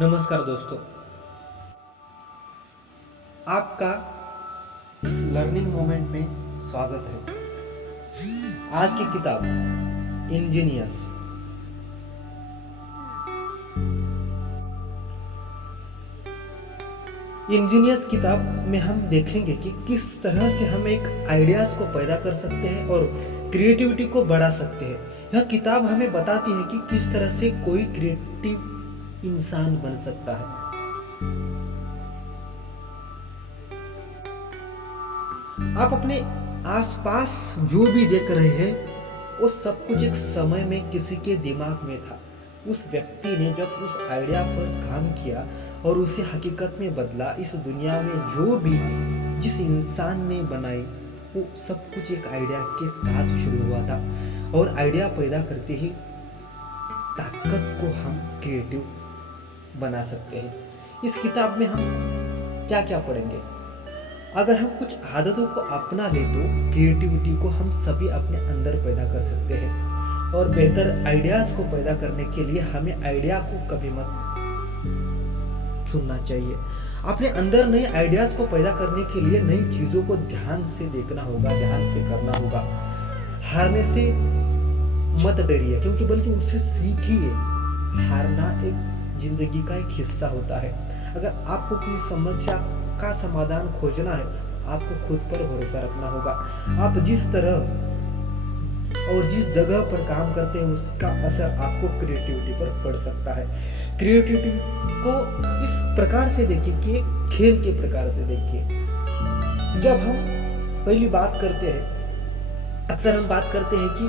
नमस्कार दोस्तों, आपका इस लर्निंग मोमेंट में स्वागत है। आज की किताब इंजीनियस। इंजीनियस किताब में हम देखेंगे कि किस तरह से हम एक आइडियाज को पैदा कर सकते हैं और क्रिएटिविटी को बढ़ा सकते हैं। यह किताब हमें बताती है कि किस तरह से कोई क्रिएटिव इंसान बन सकता है। आप अपने आसपास जो भी देख रहे हैं वो सब कुछ एक समय में किसी के दिमाग में था। उस व्यक्ति ने जब उस आइडिया पर काम किया और उसे हकीकत में बदला, इस दुनिया में जो भी जिस इंसान ने बनाई वो सब कुछ एक आइडिया के साथ शुरू हुआ था। और आइडिया पैदा करते ही ताकत को हम क्रिएटिव बना सकते हैं। इस किताब में हम क्या क्या पढ़ेंगे? अगर हम कुछ आदतों को अपना ले तो क्रिएटिविटी को हम सभी अपने अंदर पैदा कर सकते हैं। और बेहतर आइडियाज को पैदा करने के लिए हमें आइडिया को कभी मत चुनना चाहिए। अपने अंदर नए आइडियाज को पैदा करने के लिए नई चीजों को ध्यान से देखना होगा, ध्यान से करना होगा। हारने से मत डरिए, क्योंकि बल्कि उससे सीखिए। हारना एक जिंदगी का एक हिस्सा होता है। अगर आपको किसी समस्या का समाधान खोजना है तो आपको खुद पर भरोसा रखना होगा। आप जिस तरह और जिस जगह पर काम करते हैं उसका असर आपको क्रिएटिविटी पर पड़ सकता है। क्रिएटिविटी को इस प्रकार से देखिए कि एक खेल के प्रकार से देखिए। जब हम पहली बात करते हैं, अक्सर हम बात करते हैं कि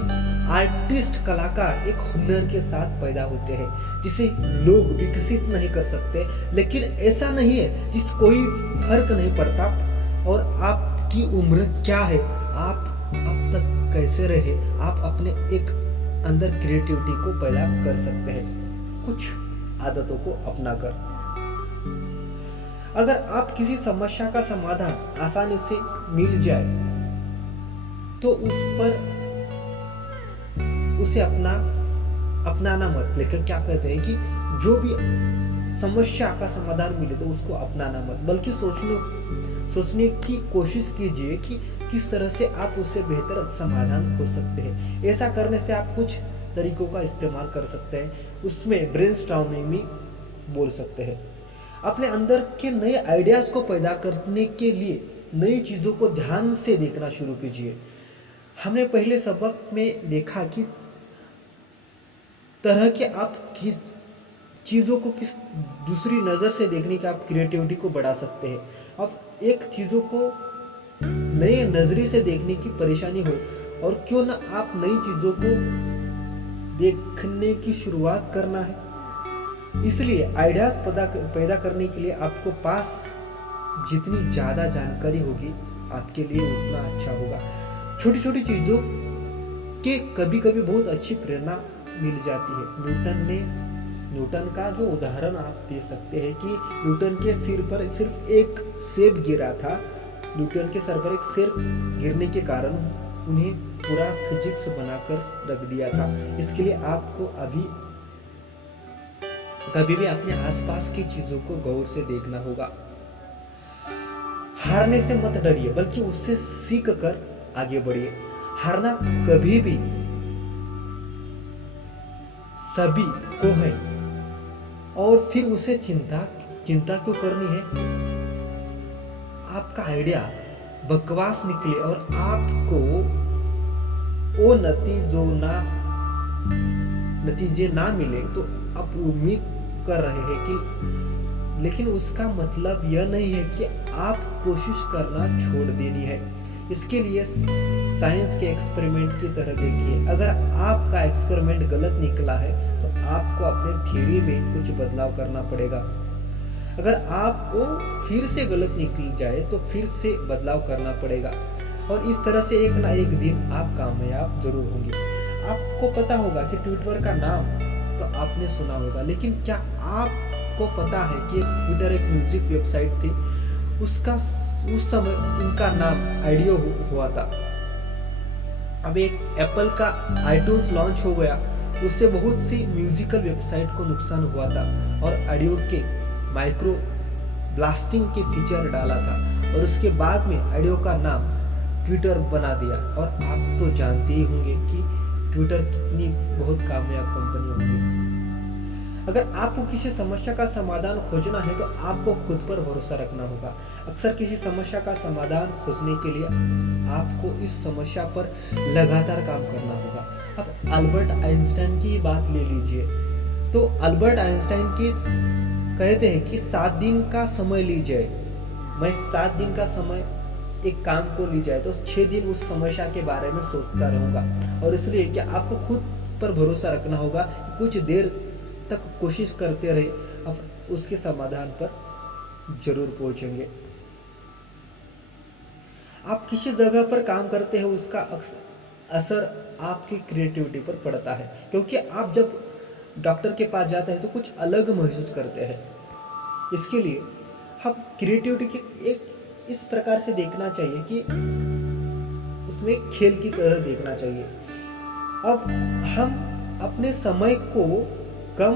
आर्टिस्ट, कलाकार एक हुनर के साथ पैदा होते हैं जिसे लोग विकसित नहीं कर सकते। लेकिन ऐसा नहीं है, जिस कोई फर्क नहीं पड़ता और आपकी उम्र क्या है, आप अब तक कैसे रहे, आप अपने एक अंदर क्रिएटिविटी को पैदा कर सकते हैं कुछ आदतों को अपनाकर। अगर आप किसी समस्या का समाधान आसानी से मिल जाए तो उसे अपनाना मत। लेकिन क्या कहते हैं कि जो भी समस्या का समाधान मिले तो उसको अपनाना मत, बल्कि सोचने की कोशिश कीजिए कि किस तरह से आप उससे बेहतर समाधान खोज सकते हैं। ऐसा करने से आप कुछ तरीकों का इस्तेमाल कर सकते हैं, उसमें ब्रेनस्टॉर्मिंग भी बोल सकते हैं। अपने अंदर के नए आइडियाज को पैदा करने के लिए नई चीजों को ध्यान से देखना शुरू कीजिए। हमने पहले सबक में देखा कि तरह के आप किस चीजों को किस दूसरी नजर से देखने का आप क्रिएटिविटी को बढ़ा सकते हैं। अब एक चीजों को नए नजरिए से देखने की परेशानी हो, और क्यों ना आप नई चीजों को देखने की शुरुआत करना है। इसलिए आइडियाज पैदा करने के लिए आपको पास जितनी ज्यादा जानकारी होगी आपके लिए उतना अच्छा होगा। छोटी छोटी चीजों के कभी कभी बहुत अच्छी प्रेरणा मिल जाती है। न्यूटन का जो उदाहरण आप दे सकते हैं कि न्यूटन के सिर पर सिर्फ एक सेब गिरा था। न्यूटन के सर पर एक सेब गिरने के कारण उन्हें पूरा फिजिक्स बनाकर रख दिया था। इसके लिए आपको कभी भी अपने आसपास की चीजों को गौर से देखना होगा। हारने से मत डरिए, बल्कि उससे सीख कर आगे बढ़िए। हारना कभी भी सभी को है, और फिर उसे चिंता क्यों करनी है? आपका आइडिया बकवास निकले और आपको वो नतीजे ना मिले तो आप उम्मीद कर रहे हैं कि, लेकिन उसका मतलब यह नहीं है कि आप कोशिश करना छोड़ देनी है। इसके लिए साइंस के एक्सपेरिमेंट की तरह देखिए। अगर आपका एक्सपेरिमेंट गलत निकला है तो आपको अपने थ्योरी में कुछ बदलाव करना पड़ेगा। अगर आप वो फिर से गलत निकल जाए तो फिर से बदलाव करना पड़ेगा। और इस तरह से एक ना एक दिन आप कामयाब जरूर होंगे। आपको पता होगा कि ट्विटर का नाम तो आपने सुना होगा, लेकिन क्या आपको पता है कि ट्विटर एक म्यूजिक वेबसाइट थी? उस समय उनका नाम आइडियो हुआ था। अब एक एप्पल का आईट्यून्स लॉन्च हो गया उससे बहुत सी म्यूजिकल वेबसाइट को नुकसान हुआ था और ऑडियो के माइक्रो ब्लास्टिंग के फीचर डाला था और उसके बाद में ऑडियो का नाम ट्विटर बना दिया। और आप तो जानते ही होंगे कि ट्विटर कितनी बहुत कामयाब कंपनी होगी। अगर आपको किसी समस्या का समाधान खोजना है तो आपको खुद पर भरोसा रखना होगा। अक्सर किसी समस्या का समाधान खोजने के लिए आपको इस समस्या पर लगातार काम करना होगा। अब अल्बर्ट आइंस्टाइन की बात ले लीजिए, तो अल्बर्ट आइंस्टाइन की कहते हैं कि 7 दिन का समय लीजिए, मैं 7 दिन का समय एक काम को ली जाए तो 6 दिन उस समस्या के बारे में सोचता रहूंगा। और इसलिए कि आपको खुद पर भरोसा रखना होगा कि कुछ देर तक कोशिश करते रहे, अब उसके समाधान पर जरूर पहुंचेंगे। आप किसी जगह पर काम करते हैं उसका असर आपकी क्रिएटिविटी पर पड़ता है, क्योंकि आप जब डॉक्टर के पास जाते हैं तो कुछ अलग महसूस करते हैं। इसके लिए हम क्रिएटिविटी के एक इस प्रकार से देखना चाहिए कि उसमें खेल की तरह देखना चाहिए। अब हम अपने समय को कम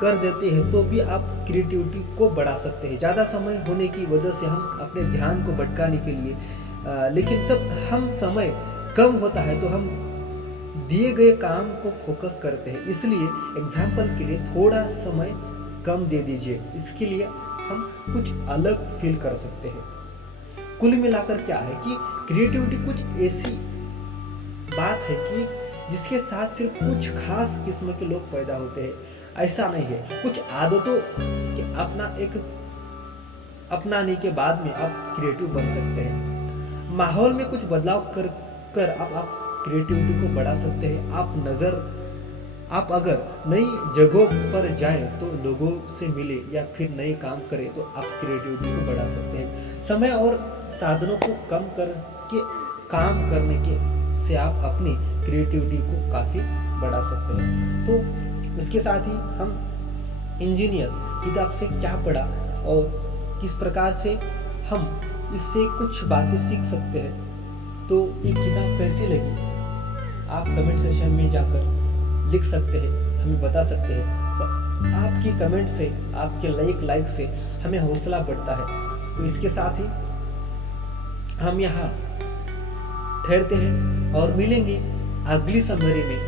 कर देते हैं तो भी आप क्रिएटिविटी को बढ़ा सकते हैं। ज्यादा समय होने की वजह से हम अपने ध्यान को भटकाने के लिए लेकिन सब हम समय कम होता है तो हम दिए गए काम को फोकस करते हैं। इसलिए एग्जाम्पल के लिए थोड़ा समय कम दे दीजिए, इसके लिए हम कुछ अलग फील कर सकते हैं। कुल मिलाकर क्या है कि क्रिएटिविटी कुछ ऐसी बात है कि जिसके साथ सिर्फ कुछ खास किस्म के लोग पैदा होते हैं, ऐसा नहीं है। कुछ आदतों के अपनाने के बाद में आप क्रिएटिव बन सकते हैं। माहौल में कुछ बदलाव कर आप क्रिएटिविटी को बढ़ा सकते हैं। आप अगर नई जगहों पर जाएं तो लोगों से मिले या फिर नए काम करें तो आप क्रिएटिविटी को बढ़ा सकते हैं। समय और साधनों को कम करके काम करने के से आप अपनी क्रिएटिविटी को काफी बढ़ा सकते हैं। तो इसके साथ ही हम इंजीनियर्स किताब से क्या पढ़ा और किस प्रकार से हम इससे कुछ बातें सीख सकते हैं, तो ये किताब कैसी लगी आप कमेंट सेक्शन में जाकर लिख सकते हैं, हमें बता सकते हैं। तो आपकी कमेंट से, आपके लाइक से हमें हौसला बढ़ता है। तो इसके साथ ही हम यहाँ ठहरते हैं और मिलेंगे अगली समरी में।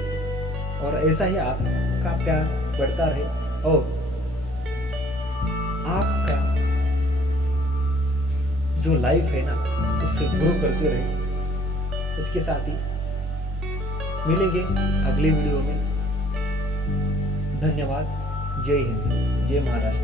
और ऐसा ही आपका प्यार बढ़ता रहे और आपका जो लाइफ है ना उससे ग्रो करते रहे। उसके साथ ही मिलेंगे अगले वीडियो में। धन्यवाद। जय हिंद, जय महाराष्ट्र।